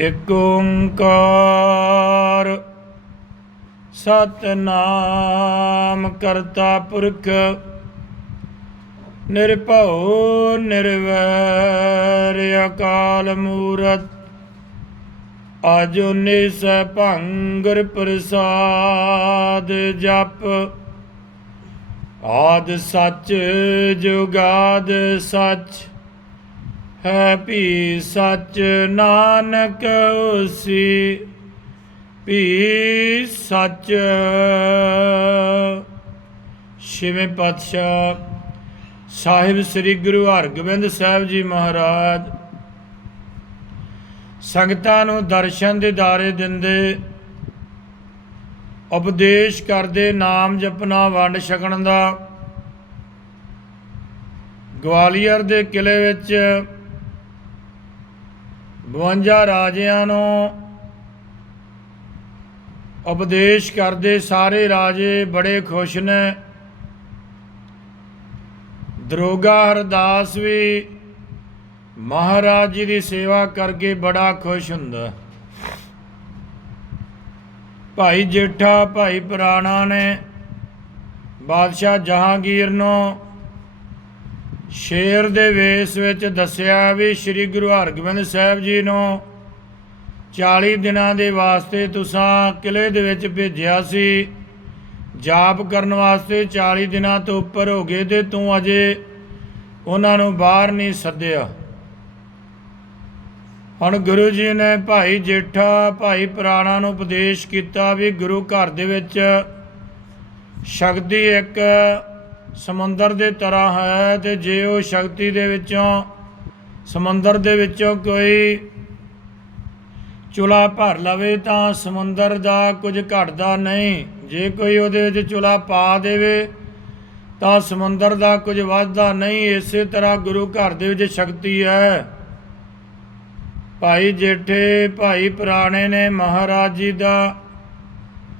ਇਕ ਓੰਕਾਰ। ਸਤਨਾਮ ਕਰਤਾ ਪੁਰਖ, ਨਿਰਭਉ ਨਿਰਵੈਰ ਅਕਾਲ ਮੂਰਤ। ਅਜੁਨੇ ਭੰਗਰ ਪ੍ਰਸਾਦ ਜਪ। ਆਦ ਸੱਚ ਜੁਗਾਦ ਸੱਚ। ਹੈ ਭੀ ਸੱਚ ਨਾਨਕ ਹੋਸੀ ਭੀ ਸੱਚ ਛੇਵੇਂ ਪਾਤਸ਼ਾਹ ਸਾਹਿਬ ਸ੍ਰੀ ਗੁਰੂ ਹਰਗੋਬਿੰਦ ਸਾਹਿਬ ਜੀ ਮਹਾਰਾਜ ਸੰਗਤਾਂ ਨੂੰ ਦਰਸ਼ਨ ਦੇ ਦਾਰੇ ਦਿੰਦੇ, ਉਪਦੇਸ਼ ਕਰਦੇ, ਨਾਮ ਜਪਣਾ, ਵੰਡ ਛਕਣ ਦਾ, ਗਵਾਲੀਅਰ ਦੇ ਕਿਲੇ ਵਿੱਚ 52 ਰਾਜਿਆਂ ਨੂੰ ਉਪਦੇਸ਼ ਕਰਦੇ ਸਾਰੇ ਰਾਜੇ ਬੜੇ ਖੁਸ਼ ਨੇ। ਦਰੋਗਾ ਹਰਦਾਸ ਵੀ ਮਹਾਰਾਜ ਜੀ ਦੀ ਸੇਵਾ ਕਰਕੇ ਬੜਾ ਖੁਸ਼ ਹੁੰਦਾ। ਭਾਈ ਜੇਠਾ, ਭਾਈ ਪੁਰਾਣਾ ਨੇ ਬਾਦਸ਼ਾਹ ਜਹਾਂਗੀਰ ਨੂੰ ਸ਼ੇਰ ਦੇ ਵੇਸ ਵਿੱਚ ਦੱਸਿਆ ਵੀ ਸ੍ਰੀ ਗੁਰੂ ਹਰਗੋਬਿੰਦ ਸਾਹਿਬ ਜੀ ਨੂੰ 40 ਦਿਨਾਂ ਦੇ ਵਾਸਤੇ ਤੁਸੀਂ ਕਿਲੇ ਦੇ ਵਿੱਚ ਭੇਜਿਆ ਸੀ। ਜਾਪ ਕਰਨ ਵਾਸਤੇ 40 ਦਿਨਾਂ ਤੋਂ ਉੱਪਰ ਹੋ ਗਏ ਤੇ ਤੂੰ ਅਜੇ ਉਹਨਾਂ ਨੂੰ ਬਾਹਰ ਨਹੀਂ ਸੱਦਿਆ। ਹੁਣ ਗੁਰੂ ਜੀ ਨੇ ਭਾਈ ਜੇਠਾ, ਭਾਈ ਪੁਰਾਣਾ ਨੂੰ ਉਪਦੇਸ਼ ਕੀਤਾ ਵੀ ਗੁਰੂ ਘਰ ਦੇ ਵਿੱਚ ਸ਼ਕਤੀ ਇੱਕ ਸਮੁੰਦਰ ਦੇ ਤਰ੍ਹਾਂ ਹੈ ਤੇ ਜੇ ਉਹ ਸ਼ਕਤੀ ਦੇ ਵਿੱਚੋਂ ਸਮੁੰਦਰ ਦੇ ਵਿੱਚੋਂ ਕੋਈ ਚੁਲਾ ਭਰ ਲਵੇ ਤਾਂ ਸਮੁੰਦਰ ਦਾ ਕੁਝ ਘਟਦਾ ਨਹੀਂ। ਜੇ ਕੋਈ ਉਹਦੇ ਵਿੱਚ ਚੁਲਾ ਪਾ ਦੇਵੇ ਤਾਂ ਸਮੁੰਦਰ ਦਾ ਕੁਝ ਵੱਧਦਾ ਨਹੀਂ। ਇਸੇ ਤਰ੍ਹਾਂ ਗੁਰੂ ਘਰ ਦੇ ਵਿੱਚ ਸ਼ਕਤੀ ਹੈ। ਭਾਈ ਜੇਠੇ, ਭਾਈ ਪੁਰਾਣੇ ਨੇ ਮਹਾਰਾਜ ਜੀ ਦਾ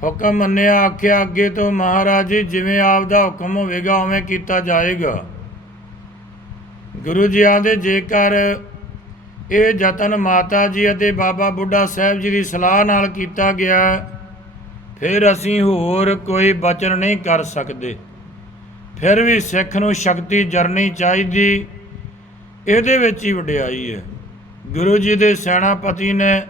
ਹੁਕਮ ਮੰਨਿਆ, ਆਖਿਆ, ਅੱਗੇ ਤੋਂ ਮਹਾਰਾਜ ਜੀ ਜਿਵੇਂ ਆਪ ਦਾ ਹੁਕਮ ਹੋਵੇਗਾ, ਉਵੇਂ ਕੀਤਾ ਜਾਏਗਾ। ਗੁਰੂ ਜੀ ਆਂਦੇ, ਜੇਕਰ ਇਹ ਯਤਨ ਮਾਤਾ ਜੀ ਅਤੇ ਬਾਬਾ ਬੁੱਢਾ ਸਾਹਿਬ ਜੀ ਦੀ ਸਲਾਹ ਨਾਲ ਕੀਤਾ ਗਿਆ, ਫਿਰ ਅਸੀਂ ਹੋਰ ਕੋਈ ਬਚਨ ਨਹੀਂ ਕਰ ਸਕਦੇ। ਫਿਰ ਵੀ ਸਿੱਖ ਨੂੰ ਸ਼ਕਤੀ ਜਰਨੀ ਚਾਹੀਦੀ, ਇਹਦੇ ਵਿੱਚ ਹੀ ਵਡਿਆਈ ਹੈ। ਗੁਰੂ ਜੀ ਦੇ ਸੈਨਾਪਤੀ ਨੇ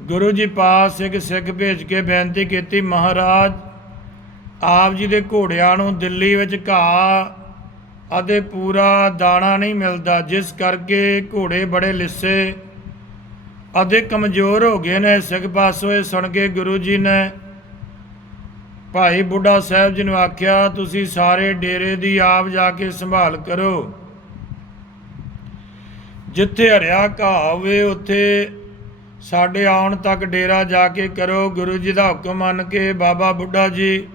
ਗੁਰੂ ਜੀ ਪਾਸ ਇੱਕ ਸਿੱਖ ਭੇਜ ਕੇ ਬੇਨਤੀ ਕੀਤੀ, ਮਹਾਰਾਜ, ਆਪ ਜੀ ਦੇ ਘੋੜਿਆਂ ਨੂੰ ਦਿੱਲੀ ਵਿੱਚ ਘਾਹ ਅਤੇ ਪੂਰਾ ਦਾਣਾ ਨਹੀਂ ਮਿਲਦਾ, ਜਿਸ ਕਰਕੇ ਘੋੜੇ ਬੜੇ ਲਿੱਸੇ ਅਤੇ ਕਮਜ਼ੋਰ ਹੋ ਗਏ ਨੇ। ਸਿੱਖ ਪਾਸੋਂ ਇਹ ਸੁਣ ਕੇ ਗੁਰੂ ਜੀ ਨੇ ਭਾਈ ਬੁੱਢਾ ਸਾਹਿਬ ਜੀ ਨੂੰ ਆਖਿਆ, ਤੁਸੀਂ ਸਾਰੇ ਡੇਰੇ ਦੀ ਆਪ ਜਾ ਕੇ ਸੰਭਾਲ ਕਰੋ। ਜਿੱਥੇ ਹਰਿਆ ਘਾਹ ਹੋਵੇ, ਉੱਥੇ ਸਾਡੇ ਆਉਣ ਤੱਕ ਡੇਰਾ ਜਾ ਕੇ ਕਰੋ, ਗੁਰੂ ਜੀ ਦਾ ਹੁਕਮ ਮੰਨ ਕੇ ਬਾਬਾ ਬੁੱਢਾ ਜੀ।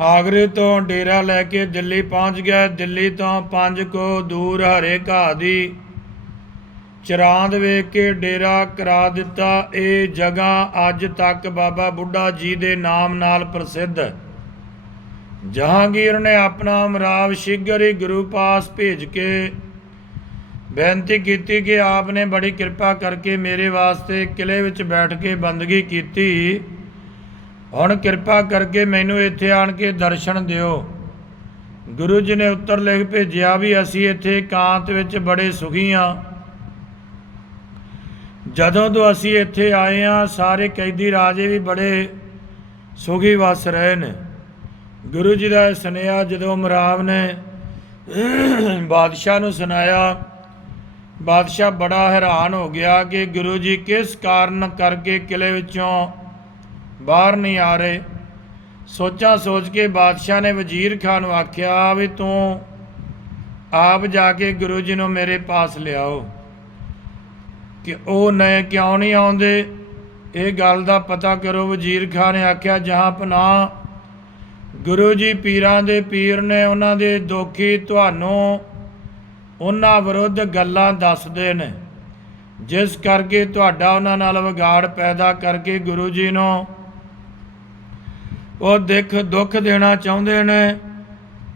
ਆਗਰੇ ਤੋਂ ਡੇਰਾ ਲੈ ਕੇ ਦਿੱਲੀ ਪਹੁੰਚ ਗਿਆ। ਦਿੱਲੀ ਤੋਂ ਪੰਜ ਕੋ ਦੂਰ ਹਰੇ ਘਾਹ ਦੀ ਚਰਾਂਦ ਵੇਖ ਕੇ ਡੇਰਾ ਕਰਾ ਦਿੱਤਾ। ਇਹ ਜਗ੍ਹਾ ਅੱਜ ਤੱਕ ਬਾਬਾ ਬੁੱਢਾ ਜੀ ਦੇ ਨਾਮ ਨਾਲ ਪ੍ਰਸਿੱਧ। ਹੈ ਜਹਾਂਗੀਰ ਨੇ ਆਪਣਾ ਅਮਰਾਵ ਸ਼ਿਗਰੀ ਗੁਰੂ ਪਾਸ ਭੇਜ ਕੇ ਬੇਨਤੀ ਕੀਤੀ ਕਿ ਆਪ ਨੇ ਬੜੀ ਕਿਰਪਾ ਕਰਕੇ ਮੇਰੇ ਵਾਸਤੇ ਕਿਲੇ ਵਿੱਚ ਬੈਠ ਕੇ ਬੰਦਗੀ ਕੀਤੀ। ਹੁਣ ਕਿਰਪਾ ਕਰਕੇ ਮੈਨੂੰ ਇੱਥੇ ਆਣ ਕੇ ਦਰਸ਼ਨ ਦਿਓ। ਗੁਰੂ ਜੀ ਨੇ ਉੱਤਰ ਲਿਖ ਭੇਜਿਆ ਵੀ ਅਸੀਂ ਇੱਥੇ ਇਕਾਂਤ ਵਿੱਚ ਬੜੇ ਸੁਖੀ ਹਾਂ ਜਦੋਂ ਤੋਂ ਅਸੀਂ ਇੱਥੇ ਆਏ ਹਾਂ ਸਾਰੇ ਕੈਦੀ ਰਾਜੇ ਵੀ ਬੜੇ ਸੁਖੀ ਵਸ ਰਹੇ ਨੇ। ਗੁਰੂ ਜੀ ਦਾ ਇਹ ਸੁਨੇਹਾ ਜਦੋਂ ਮਰਾਵ ਨੇ ਬਾਦਸ਼ਾਹ ਨੂੰ ਸੁਣਾਇਆ ਬਾਦਸ਼ਾਹ ਬੜਾ ਹੈਰਾਨ ਹੋ ਗਿਆ ਕਿ ਗੁਰੂ ਜੀ ਕਿਸ ਕਾਰਨ ਕਰਕੇ ਕਿਲੇ ਵਿੱਚੋਂ ਬਾਹਰ ਨਹੀਂ ਆ ਰਹੇ। ਸੋਚਾਂ ਸੋਚ ਕੇ ਬਾਦਸ਼ਾਹ ਨੇ ਵਜ਼ੀਰ ਖਾਨ ਨੂੰ ਆਖਿਆ ਵੀ ਤੂੰ ਆਪ ਜਾ ਕੇ ਗੁਰੂ ਜੀ ਨੂੰ ਮੇਰੇ ਪਾਸ ਲਿਆਓ। ਕਿ ਉਹ ਨਏ ਕਿਉਂ ਨਹੀਂ ਆਉਂਦੇ? ਇਹ ਗੱਲ ਦਾ ਪਤਾ ਕਰੋ, ਵਜ਼ੀਰ ਖਾਨ ਨੇ ਆਖਿਆ, ਜਹਾਂ ਪਨਾ ਗੁਰੂ ਜੀ ਪੀਰਾਂ ਦੇ ਪੀਰ ਨੇ, ਉਹਨਾਂ ਦੇ ਦੋਖੀ ਤੁਹਾਨੂੰ ਉਹਨਾਂ ਵਿਰੁੱਧ ਗੱਲਾਂ ਦੱਸਦੇ ਨੇ। ਜਿਸ ਕਰਕੇ ਤੁਹਾਡਾ ਉਹਨਾਂ ਨਾਲ ਵਿਗਾੜ ਪੈਦਾ ਕਰਕੇ ਗੁਰੂ ਜੀ ਨੂੰ ਉਹ ਦੇਖ ਦੁੱਖ ਦੇਣਾ ਚਾਹੁੰਦੇ ਨੇ।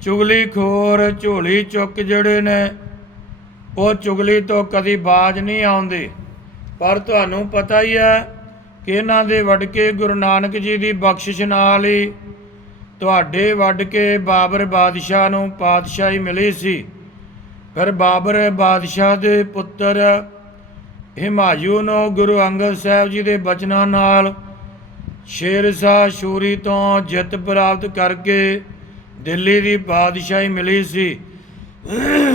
ਚੁਗਲੀ ਖੋਰ, ਝੋਲੀ ਚੁੱਕ ਜਿਹੜੇ ਨੇ, ਉਹ ਚੁਗਲੀ ਤੋਂ ਕਦੀ ਬਾਜ ਨਹੀਂ ਆਉਂਦੇ। ਪਰ ਤੁਹਾਨੂੰ ਪਤਾ ਹੀ ਹੈ ਕਿ ਇਹਨਾਂ ਦੇ ਵੱਡ ਕੇ ਗੁਰੂ ਨਾਨਕ ਜੀ ਦੀ ਬਖਸ਼ਿਸ਼ ਨਾਲ ਹੀ ਤੁਹਾਡੇ ਵੱਡ ਕੇ ਬਾਬਰ ਬਾਦਸ਼ਾਹ ਨੂੰ ਪਾਤਸ਼ਾਹੀ ਮਿਲੀ ਸੀ। ਫਿਰ ਬਾਬਰ ਬਾਦਸ਼ਾਹ ਦੇ ਪੁੱਤਰ ਹਿਮਾਯੂ ਨੂੰ ਗੁਰੂ ਅੰਗਦ ਸਾਹਿਬ ਜੀ ਦੇ ਬਚਨਾਂ ਨਾਲ ਸ਼ੇਰਸ਼ਾਹ ਸ਼ੂਰੀ ਤੋਂ ਜਿੱਤ ਪ੍ਰਾਪਤ ਕਰਕੇ ਦਿੱਲੀ ਦੀ ਬਾਦਸ਼ਾਹੀ ਮਿਲੀ ਸੀ।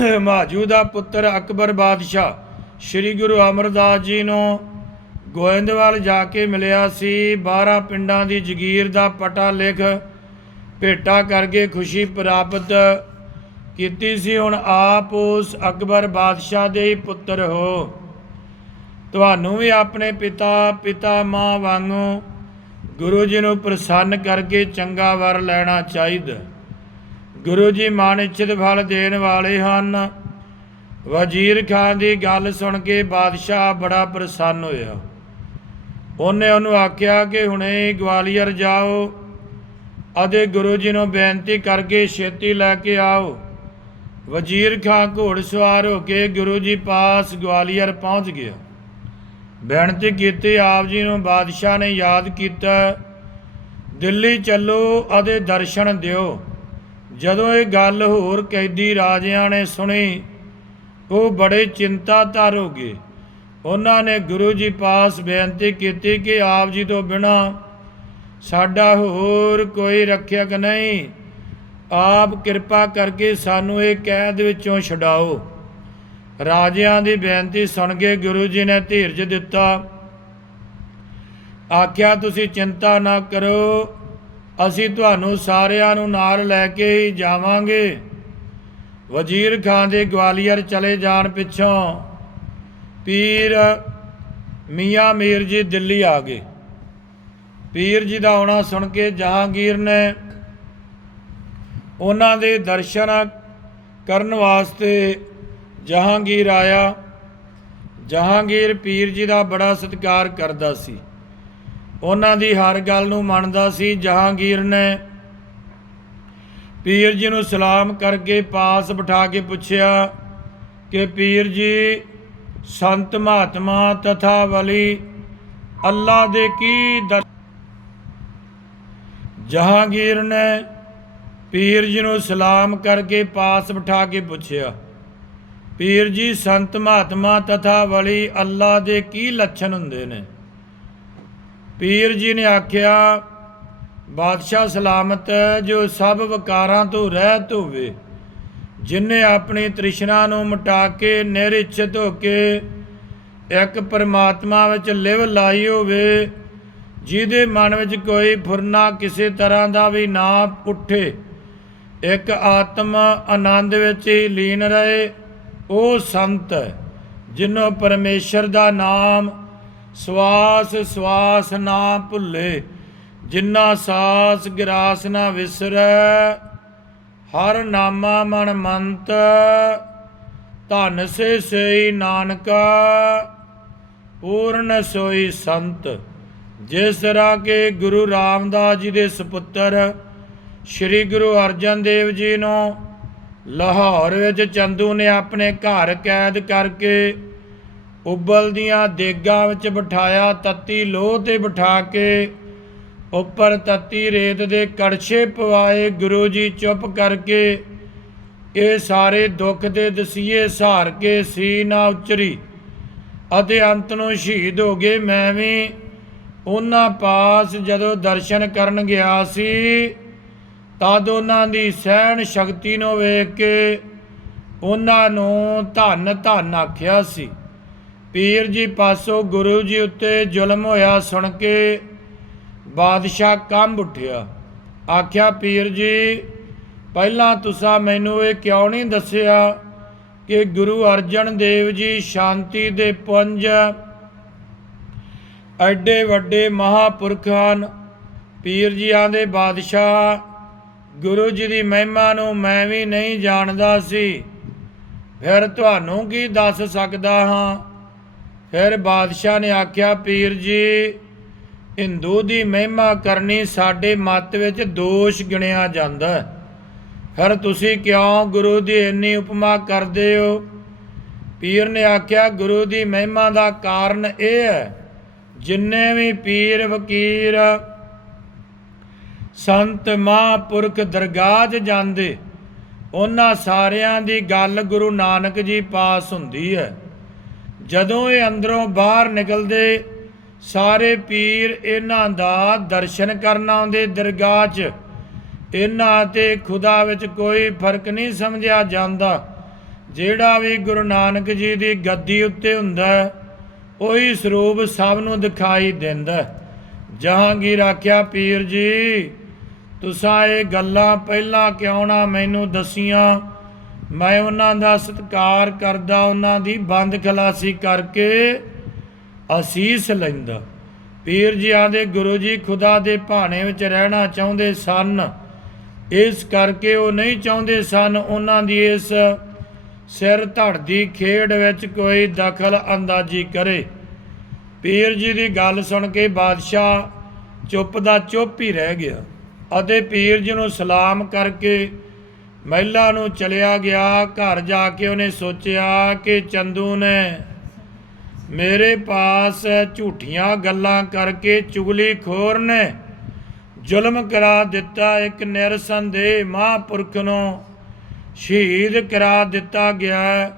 ਹਿਮਾਯੂ ਦਾ ਪੁੱਤਰ ਅਕਬਰ ਬਾਦਸ਼ਾਹ ਸ੍ਰੀ ਗੁਰੂ ਅਮਰਦਾਸ ਜੀ ਨੂੰ ਗੋਇੰਦਵਾਲ ਜਾ ਕੇ ਮਿਲਿਆ ਸੀ। 12 ਪਿੰਡਾਂ ਦੀ ਜਗੀਰ ਦਾ ਪਟਾ ਲਿਖ ਭੇਟਾ ਕਰਕੇ ਖੁਸ਼ੀ ਪ੍ਰਾਪਤ ਕੀਤੀ ਸੀ, ਹੁਣ ਆਪ ਉਸ ਅਕਬਰ ਬਾਦਸ਼ਾਹ ਦੇ ਹੀ ਪੁੱਤਰ ਹੋ। ਤੁਹਾਨੂੰ ਵੀ ਆਪਣੇ ਪਿਤਾ ਪਿਤਾ ਮਾਂ ਵਾਂਗੂ ਗੁਰੂ ਜੀ ਨੂੰ ਪ੍ਰਸੰਨ ਕਰਕੇ ਚੰਗਾ ਵਰ ਲੈਣਾ ਚਾਹੀਦਾ। ਗੁਰੂ ਜੀ ਮਨ ਇੱਛਤ ਫਲ ਦੇਣ ਵਾਲੇ ਹਨ। ਵਜ਼ੀਰ ਖਾਨ ਦੀ ਗੱਲ ਸੁਣ ਕੇ ਬਾਦਸ਼ਾਹ ਬੜਾ ਪ੍ਰਸੰਨ ਹੋਇਆ। ਉਹਨੇ ਉਹਨੂੰ ਆਖਿਆ ਕਿ ਹੁਣੇ ਗਵਾਲੀਅਰ ਜਾਓ ਅਤੇ ਗੁਰੂ ਜੀ ਨੂੰ ਬੇਨਤੀ ਕਰਕੇ ਛੇਤੀ ਲੈ ਕੇ ਆਓ। ਵਜ਼ੀਰ ਖਾਨ ਘੋੜਸਵਾਰ ਹੋ ਕੇ ਗੁਰੂ ਜੀ ਪਾਸ ਗਵਾਲੀਅਰ ਪਹੁੰਚ ਗਿਆ। ਬੇਨਤੀ ਕੀਤੀ ਆਪ ਜੀ ਨੂੰ ਬਾਦਸ਼ਾਹ ਨੇ ਯਾਦ ਕੀਤਾ, ਦਿੱਲੀ ਚੱਲੋ ਅਤੇ ਦਰਸ਼ਨ ਦਿਓ। ਜਦੋਂ ਇਹ ਗੱਲ ਹੋਰ ਕੈਦੀ ਰਾਜਿਆਂ ਨੇ ਸੁਣੀ, ਉਹ ਬੜੇ ਚਿੰਤਾਧਰ ਹੋ ਗਏ। ਉਹਨਾਂ ਨੇ ਗੁਰੂ ਜੀ ਪਾਸ ਬੇਨਤੀ ਕੀਤੀ ਕਿ ਆਪ ਜੀ ਤੋਂ ਬਿਨਾ ਸਾਡਾ ਹੋਰ ਕੋਈ ਰੱਖਿਅਕ ਨਹੀਂ। ਆਪ ਕਿਰਪਾ ਕਰਕੇ ਸਾਨੂੰ ਇਹ ਕੈਦ ਵਿੱਚੋਂ ਛਡਾਓ। ਰਾਜਿਆਂ ਦੀ ਬੇਨਤੀ ਸੁਣ ਕੇ ਗੁਰੂ ਜੀ ਨੇ ਧੀਰਜ ਦਿੱਤਾ। ਆਖਿਆ, ਤੁਸੀਂ ਚਿੰਤਾ ਨਾ ਕਰੋ। ਅਸੀਂ ਤੁਹਾਨੂੰ ਸਾਰਿਆਂ ਨੂੰ ਨਾਲ ਲੈ ਕੇ ਹੀ ਜਾਵਾਂਗੇ। ਵਜ਼ੀਰ ਖਾਨ ਦੇ ਗਵਾਲੀਅਰ ਚਲੇ ਜਾਣ ਪਿੱਛੋਂ ਪੀਰ ਮੀਆਂ ਮੀਰ ਜੀ ਦਿੱਲੀ ਆ ਗਏ। ਪੀਰ ਜੀ ਦਾ ਆਉਣਾ ਸੁਣ ਕੇ ਜਹਾਂਗੀਰ ਨੇ ਉਹਨਾਂ ਦੇ ਦਰਸ਼ਨ ਕਰਨ ਵਾਸਤੇ ਜਹਾਂਗੀਰ ਆਇਆ। ਜਹਾਂਗੀਰ ਪੀਰ ਜੀ ਦਾ ਬੜਾ ਸਤਿਕਾਰ ਕਰਦਾ ਸੀ। ਉਹਨਾਂ ਦੀ ਹਰ ਗੱਲ ਨੂੰ ਮੰਨਦਾ ਸੀ। ਜਹਾਂਗੀਰ ਨੇ ਪੀਰ ਜੀ ਨੂੰ ਸਲਾਮ ਕਰਕੇ ਪਾਸ ਬਿਠਾ ਕੇ ਪੁੱਛਿਆ ਕਿ ਪੀਰ ਜੀ, ਸੰਤ ਮਹਾਤਮਾ ਤਥਾ ਵਲੀ ਅੱਲਾ ਦੇ ਕੀ ਦਰ? ਜਹਾਂਗੀਰ ਨੇ ਪੀਰ ਜੀ ਨੂੰ ਸਲਾਮ ਕਰਕੇ ਪਾਸ ਬਿਠਾ ਕੇ ਪੁੱਛਿਆ, ਪੀਰ ਜੀ, ਸੰਤ ਮਹਾਤਮਾ ਤਥਾ ਵਲੀ ਅੱਲਾ ਦੇ ਕੀ ਲੱਛਣ ਹੁੰਦੇ ਨੇ? ਪੀਰ ਜੀ ਨੇ ਆਖਿਆ, ਬਾਦਸ਼ਾਹ ਸਲਾਮਤ ਹੈ ਜੋ ਸਭ ਵਿਕਾਰਾਂ ਤੋਂ ਰਹਿਤ ਹੋਵੇ, ਜਿਨੇ ਆਪਣੀ ਤ੍ਰਿਸ਼ਨਾ ਨੂੰ ਮਿਟਾ ਕੇ ਨਿਰਿਛਤ ਹੋ ਕੇ ਇੱਕ ਪਰਮਾਤਮਾ ਵਿੱਚ ਲਿਵ ਲਾਈ ਹੋਵੇ, ਜਿਹਦੇ ਮਨ ਵਿੱਚ ਕੋਈ ਫੁਰਨਾ ਕਿਸੇ ਤਰ੍ਹਾਂ ਦਾ ਵੀ ਨਾ ਉੱਠੇ। ਇੱਕ ਆਤਮ ਆਨੰਦ ਵਿੱਚ ਹੀ ਲੀਨ ਰਹੇ, ਉਹ ਸੰਤ ਹੈ, ਜਿਨ੍ਹਾਂ ਪਰਮੇਸ਼ਰ ਦਾ ਨਾਮ ਸਵਾਸ ਸਵਾਸ ਨਾ ਭੁੱਲੇ, ਜਿਨ੍ਹਾਂ ਸਾਸ ਗਿਰਾਸ ਨਾ ਵਿਸਰੈ। ਹਰ ਨਾਮਾ ਮਨ ਮੰਤ, ਧਨ ਸੇ ਸਈ ਨਾਨਕਾ, ਪੂਰਨ ਸੋਈ ਸੰਤ, ਜਿਸ ਤਰ੍ਹਾਂ ਕਿ ਗੁਰੂ ਰਾਮਦਾਸ ਜੀ ਦੇ ਸੁਪੁੱਤਰ ਸ੍ਰੀ ਗੁਰੂ ਅਰਜਨ ਦੇਵ ਜੀ ਨੂੰ ਲਾਹੌਰ ਵਿੱਚ ਚੰਦੂ ਨੇ ਆਪਣੇ ਘਰ ਕੈਦ ਕਰਕੇ ਉਬਲਦੀਆਂ ਦੇਗਾਂ ਵਿੱਚ ਬਿਠਾਇਆ, ਤੱਤੀ ਲੋਹ ਤੇ ਬਿਠਾ ਕੇ ਉੱਪਰ ਤੱਤੀ ਰੇਤ ਦੇ ਕੜਛੇ ਪਵਾਏ, ਗੁਰੂ ਜੀ ਚੁੱਪ ਕਰਕੇ ਇਹ ਸਾਰੇ ਦੁੱਖ ਦੇ ਦਸੀਏ ਸਹਾਰ ਕੇ ਸੀ ਨਾ ਉਚਰੀ। ਅਤੇ ਅੰਤ ਨੂੰ ਸ਼ਹੀਦ ਹੋ ਗਏ, ਮੈਂ ਵੀ ਉਹਨਾਂ ਪਾਸ ਜਦੋਂ ਦਰਸ਼ਨ ਕਰਨ ਗਿਆ ਸੀ ਤਦ ਉਹਨਾਂ ਦੀ ਸਹਿਣ ਸ਼ਕਤੀ ਨੂੰ ਵੇਖ ਕੇ ਉਹਨਾਂ ਨੂੰ ਧੰਨ ਧੰਨ ਆਖਿਆ ਸੀ। ਪੀਰ ਜੀ ਪਾਸੋਂ ਗੁਰੂ ਜੀ ਉੱਤੇ ਜ਼ੁਲਮ ਹੋਇਆ ਸੁਣ ਕੇ ਬਾਦਸ਼ਾਹ ਕੰਬ ਉੱਠਿਆ। ਆਖਿਆ, ਪੀਰ ਜੀ, ਪਹਿਲਾਂ ਤੁਸੀਂ ਮੈਨੂੰ ਇਹ ਕਿਉਂ ਨਹੀਂ ਦੱਸਿਆ ਕਿ ਗੁਰੂ ਅਰਜਨ ਦੇਵ ਜੀ ਸ਼ਾਂਤੀ ਦੇ ਪੁੰਜ ਐਡੇ ਵੱਡੇ ਮਹਾਪੁਰਖ ਹਨ? ਪੀਰ ਜੀਆਂ ਦੇ ਬਾਦਸ਼ਾਹ ਗੁਰੂ ਜੀ ਦੀ ਮਹਿਮਾ ਨੂੰ ਮੈਂ ਵੀ ਨਹੀਂ ਜਾਣਦਾ ਸੀ। ਫਿਰ ਤੁਹਾਨੂੰ ਕੀ ਦੱਸ ਸਕਦਾ ਹਾਂ? ਫਿਰ ਬਾਦਸ਼ਾਹ ਨੇ ਆਖਿਆ, ਪੀਰ ਜੀ, ਹਿੰਦੂ ਦੀ ਮਹਿਮਾ ਕਰਨੀ ਸਾਡੇ ਮਤ ਵਿੱਚ ਦੋਸ਼ ਗਿਣਿਆ ਜਾਂਦਾ ਹੈ। ਫਿਰ ਤੁਸੀਂ ਕਿਉਂ ਗੁਰੂ ਦੀ ਇੰਨੀ ਉਪਮਾ ਕਰਦੇ ਹੋ? ਪੀਰ ਨੇ ਆਖਿਆ, ਗੁਰੂ ਦੀ ਮਹਿਮਾ ਦਾ ਕਾਰਨ ਇਹ ਹੈ, ਜਿੰਨੇ ਵੀ ਪੀਰ, ਵਕੀਰ ਸੰਤ ਮਹਾਂਪੁਰਖ ਦਰਗਾਹ 'ਚ ਜਾਂਦੇ, ਉਹਨਾਂ ਸਾਰਿਆਂ ਦੀ ਗੱਲ ਗੁਰੂ ਨਾਨਕ ਜੀ ਪਾਸ ਹੁੰਦੀ ਹੈ। ਜਦੋਂ ਇਹ ਅੰਦਰੋਂ ਬਾਹਰ ਨਿਕਲਦੇ, ਸਾਰੇ ਪੀਰ ਇਹਨਾਂ ਦਾ ਦਰਸ਼ਨ ਕਰਨ ਆਉਂਦੇ ਦਰਗਾਹ 'ਚ। ਇਹਨਾਂ ਤੇ ਖੁਦਾ ਵਿੱਚ ਕੋਈ ਫ਼ਰਕ ਨਹੀਂ ਸਮਝਿਆ ਜਾਂਦਾ। ਜਿਹੜਾ ਵੀ ਗੁਰੂ ਨਾਨਕ ਜੀ ਦੀ ਗੱਦੀ ਉੱਤੇ ਹੁੰਦਾ ਉਹੀ ਸਰੂਪ ਸਭ ਨੂੰ ਦਿਖਾਈ ਦਿੰਦਾ ਜਹਾਂਗੀਰ ਆਖਿਆ, ਪੀਰ ਜੀ ਤੁਸਾਂ ਇਹ ਗੱਲਾਂ ਪਹਿਲਾਂ ਕਿਉਂ ਨਾ ਮੈਨੂੰ ਦਸੀਆਂ? ਮੈਂ ਉਹਨਾਂ ਦਾ ਸਤਿਕਾਰ ਕਰਦਾ, ਉਹਨਾਂ ਦੀ ਬੰਦ ਖਲਾਸੀ ਕਰਕੇ ਅਸੀਸ ਲੈਂਦਾ। ਪੀਰ ਜੀ ਆਦੇ ਗੁਰੂ ਜੀ ਖੁਦਾ ਦੇ ਭਾਣੇ ਵਿੱਚ ਰਹਿਣਾ ਚਾਹੁੰਦੇ ਸਨ। ਇਸ ਕਰਕੇ ਉਹ ਨਹੀਂ ਚਾਹੁੰਦੇ ਸਨ ਉਹਨਾਂ ਦੀ ਇਸ ਸਿਰ ਧੜ ਦੀ ਖੇਡ ਵਿੱਚ ਕੋਈ ਦਖਲ ਅੰਦਾਜ਼ੀ ਕਰੇ। ਪੀਰ ਜੀ ਦੀ ਗੱਲ ਸੁਣ ਕੇ ਬਾਦਸ਼ਾਹ ਚੁੱਪ ਦਾ ਚੁੱਪ ਹੀ ਰਹਿ ਗਿਆ। ਅਤੇ ਪੀਰ ਜੀ ਨੂੰ ਸਲਾਮ ਕਰਕੇ ਮਹਿਲਾ ਨੂੰ ਚਲਿਆ ਗਿਆ। ਘਰ ਜਾ ਕੇ ਉਹਨੇ ਸੋਚਿਆ ਕਿ ਚੰਦੂ ਨੇ ਮੇਰੇ ਪਾਸ ਝੂਠੀਆਂ ਗੱਲਾਂ ਕਰਕੇ ਚੁਗਲੀ ਖੋਰ ਨੇ। ਜ਼ੁਲਮ ਕਰਾ ਦਿੱਤਾ। ਇੱਕ ਨਿਰਸੰਦੇਹ ਮਹਾਂਪੁਰਖ ਨੂੰ ਸ਼ਹੀਦ ਕਰਾ ਦਿੱਤਾ ਗਿਆ।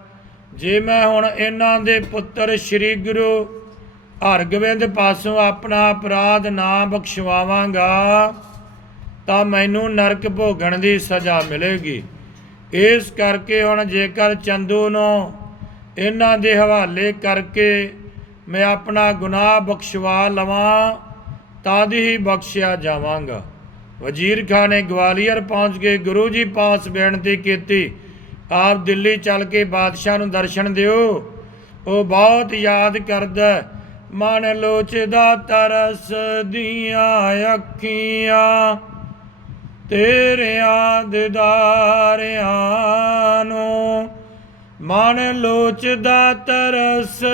ਜੇ ਮੈਂ ਹੁਣ ਇਹਨਾਂ ਦੇ ਪੁੱਤਰ ਸ੍ਰੀ ਗੁਰੂ ਹਰਗੋਬਿੰਦ ਪਾਸੋਂ ਆਪਣਾ ਅਪਰਾਧ ਨਾ ਬਖਸ਼ਵਾਵਾਂਗਾ ਤਾਂ ਮੈਨੂੰ ਨਰਕ ਭੋਗਣ ਦੀ ਸਜ਼ਾ ਮਿਲੇਗੀ। ਇਸ ਕਰਕੇ ਹੁਣ ਜੇਕਰ ਚੰਦੂ ਨੂੰ ਇਹਨਾਂ ਦੇ ਹਵਾਲੇ ਕਰਕੇ ਮੈਂ ਆਪਣਾ ਗੁਨਾਹ ਬਖਸ਼ਵਾ ਲਵਾਂ, ਤਾਂ ਹੀ ਬਖਸ਼ਿਆ ਜਾਵਾਂਗਾ। ਵਜ਼ੀਰ ਖਾਨ ਨੇ ਗਵਾਲੀਅਰ ਪਹੁੰਚ ਕੇ ਗੁਰੂ ਜੀ ਪਾਸ ਬੇਨਤੀ ਕੀਤੀ, ਆਪ ਦਿੱਲੀ ਚੱਲ ਕੇ ਬਾਦਸ਼ਾਹ ਨੂੰ ਦਰਸ਼ਨ ਦਿਓ। ਉਹ ਬਹੁਤ ਯਾਦ ਕਰਦਾ, ਮਨ ਲੋਚਦਾ ਤਰਸ ਦੀਆਂ ਅੱਖੀਆਂ। ਤੇਰਿਆਂ ਦਿਦਾਰਿਆਂ ਨੂੰ ਮਨ ਲੋਚਦਾ ਤਰਸਦੀਆਂ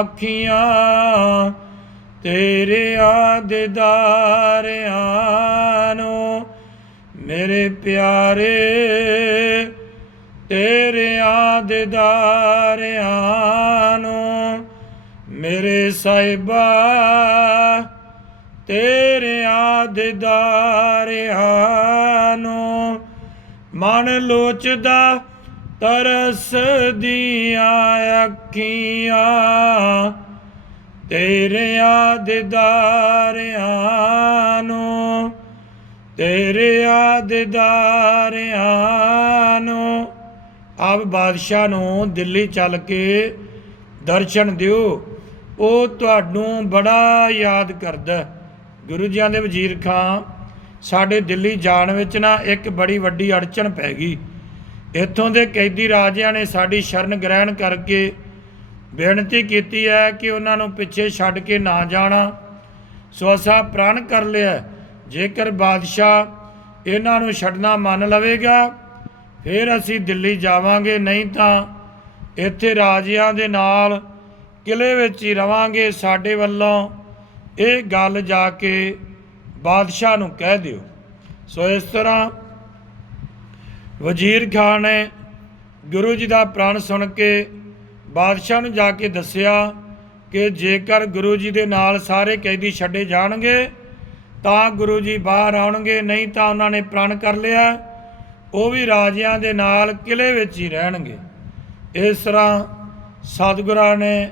ਅੱਖੀਆਂ ਤੇਰਿਆਂ ਦਿਦਾਰਿਆਂ ਨੂੰ ਮੇਰੇ ਪਿਆਰੇ ਤੇਰਿਆਂ ਦਿਦਾਰਿਆਂ ਨੂੰ ਮੇਰੇ ਸਾਹਿਬਾ ਤੇਰਿਆਂ ਦਿਦਾਰਿਆਂ ਨੂੰ ਮਨ ਲੋਚਦਾ ਤਰਸ ਦੀਆਂ ਅੱਖੀਆਂ ਤੇਰਿਆਂ ਦਿਦਾਰਿਆਂ ਨੂੰ ਤੇਰਿਆਂ ਦਿਦਾਰਿਆਂ ਨੂੰ ਆਪ ਬਾਦਸ਼ਾਹ ਨੂੰ ਦਿੱਲੀ ਚੱਲ ਕੇ ਦਰਸ਼ਨ ਦਿਓ, ਉਹ ਤੁਹਾਨੂੰ ਬੜਾ ਯਾਦ ਕਰਦਾ। ਗੁਰੂ ਜੀਆਂ ਦੇ ਵਜ਼ੀਰ ਖਾਂ, ਸਾਡੇ ਦਿੱਲੀ ਜਾਣ ਵਿੱਚ ਨਾ ਇੱਕ ਬੜੀ ਵੱਡੀ ਅੜਚਣ ਪੈ ਗਈ। ਇੱਥੋਂ ਦੇ ਕੈਦੀ ਰਾਜਿਆਂ ਨੇ ਸਾਡੀ ਸ਼ਰਨ ਗ੍ਰਹਿਣ ਕਰਕੇ ਬੇਨਤੀ ਕੀਤੀ ਹੈ ਕਿ ਉਹਨਾਂ ਨੂੰ ਪਿੱਛੇ ਛੱਡ ਕੇ ਨਾ ਜਾਣਾ। ਸੋ ਅਸਾਂ ਪ੍ਰਣ ਕਰ ਲਿਆ ਜੇਕਰ ਬਾਦਸ਼ਾਹ ਇਹਨਾਂ ਨੂੰ ਛੱਡਣਾ ਮੰਨ ਲਵੇਗਾ, ਫਿਰ ਅਸੀਂ ਦਿੱਲੀ ਜਾਵਾਂਗੇ, ਨਹੀਂ ਤਾਂ ਇੱਥੇ ਰਾਜਿਆਂ ਦੇ ਨਾਲ ਕਿਲੇ ਵਿੱਚ ਹੀ ਰਵਾਂਗੇ, ਸਾਡੇ ਵੱਲੋਂ ਇਹ ਗੱਲ ਜਾ ਕੇ ਬਾਦਸ਼ਾਹ ਨੂੰ ਕਹਿ ਦਿਓ। ਸੋ ਇਸ ਤਰ੍ਹਾਂ ਵਜ਼ੀਰ ਖਾਨ ਨੇ ਗੁਰੂ ਜੀ ਦਾ ਪ੍ਰਣ ਸੁਣ ਕੇ ਬਾਦਸ਼ਾਹ ਨੂੰ ਜਾ ਕੇ ਦੱਸਿਆ ਕਿ ਜੇਕਰ ਗੁਰੂ ਜੀ ਦੇ ਨਾਲ ਸਾਰੇ ਕੈਦੀ ਛੱਡੇ ਜਾਣਗੇ, ਤਾਂ ਗੁਰੂ ਜੀ ਬਾਹਰ ਆਉਣਗੇ, ਨਹੀਂ ਤਾਂ ਉਹਨਾਂ ਨੇ ਪ੍ਰਣ ਕਰ ਲਿਆ। ਉਹ ਵੀ ਰਾਜਿਆਂ ਦੇ ਨਾਲ ਕਿਲੇ ਵਿੱਚ ਹੀ ਰਹਿਣਗੇ। ਇਸ ਤਰ੍ਹਾਂ ਸਤਿਗੁਰਾਂ ਨੇ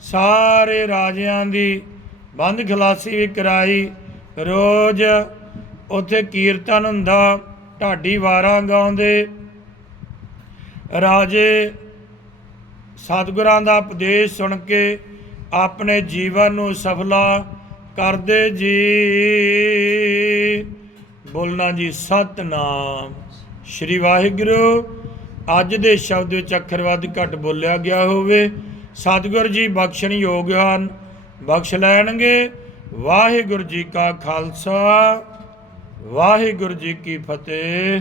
ਸਾਰੇ ਰਾਜਿਆਂ ਦੀ ਬੰਦ ਖਲਾਸੀ ਵੀ ਕਰਾਈ। ਰੋਜ਼ ਉੱਥੇ ਕੀਰਤਨ ਹੁੰਦਾ, ਢਾਡੀ ਵਾਰਾਂ ਗਾਉਂਦੇ। ਰਾਜੇ ਸਤਿਗੁਰਾਂ ਦਾ ਉਪਦੇਸ਼ ਸੁਣ ਕੇ ਆਪਣੇ ਜੀਵਨ ਨੂੰ ਸਫਲਾ ਕਰਦੇ ਜੀ। ਬੋਲਣਾ ਜੀ, ਸਤਨਾਮ। ਸ਼੍ਰੀ ਵਾਹਿਗੁਰੂ, ਅੱਜ ਦੇ ਸ਼ਬਦ ਵਿੱਚ ਅੱਖਰ ਵੱਧ ਘੱਟ ਬੋਲਿਆ ਗਿਆ ਹੋਵੇ। ਸਤਿਗੁਰ ਜੀ ਬਖਸ਼ਣ ਯੋਗ ਹਨ। ਬਖਸ਼ ਲੈਣਗੇ। ਵਾਹਿਗੁਰੂ ਜੀ ਕਾ ਖਾਲਸਾ ਵਾਹਿਗੁਰੂ ਜੀ ਕੀ ਫਤਿਹ।